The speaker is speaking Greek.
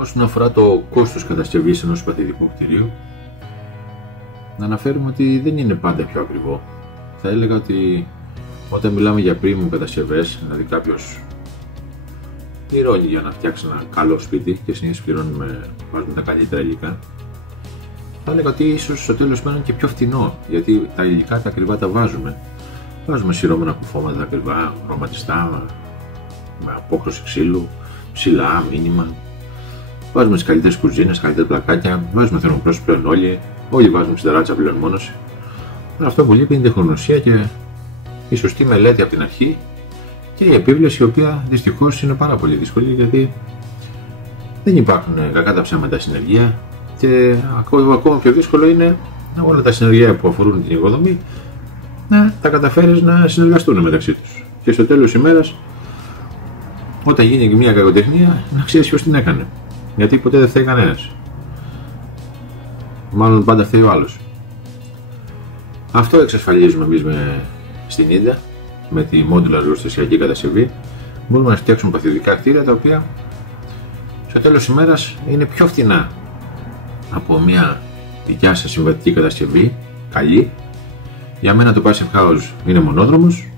Όσον αφορά το κόστος κατασκευής ενός παθητικού κτηρίου, να αναφέρουμε ότι δεν είναι πάντα πιο ακριβό. Θα έλεγα ότι όταν μιλάμε για premium κατασκευές, δηλαδή κάποιος πληρώνει για να φτιάξει ένα καλό σπίτι και συνήθως βάζουμε τα καλύτερα υλικά, θα έλεγα ότι ίσως στο τέλος μένουν και πιο φτηνό, γιατί τα υλικά τα ακριβά τα βάζουμε. Βάζουμε σειρώμενα κουφώματα τα ακριβά, χρωματιστά, με απόχρωση ξύλου, ψηλά, μήνυμα. Βάζουμε τις καλύτερες κουζίνες, καλύτερα πλακάκια, βάζουμε θερμοπρόσωπο πλέον όλοι βάζουμε ξυδεράτσα πλέον μόνωση. Αυτό που λείπει είναι η τεχνογνωσία και η σωστή μελέτη από την αρχή και η επίβλεψη, η οποία δυστυχώς είναι πάρα πολύ δύσκολη, γιατί δεν υπάρχουν κακά τα ψέματα συνεργεία και ακόμα πιο δύσκολο είναι όλα τα συνεργεία που αφορούν την οικοδομή να τα καταφέρεις να συνεργαστούν μεταξύ τους. Και στο τέλος της ημέρας, όταν γίνει και μια κακοτεχνία, να ξέρεις ποιος την έκανε. Γιατί ποτέ δεν φταίει κανένας. Μάλλον πάντα φταίει ο άλλος. Αυτό εξασφαλίζουμε εμείς στην ίντα, με τη modular εργοστασιακή κατασκευή. Μπορούμε να φτιάξουμε παθητικά κτίρια τα οποία στο τέλος της ημέρας είναι πιο φτηνά από μια δικιά σας συμβατική κατασκευή, καλή. Για μένα το Passive House είναι μονόδρομος.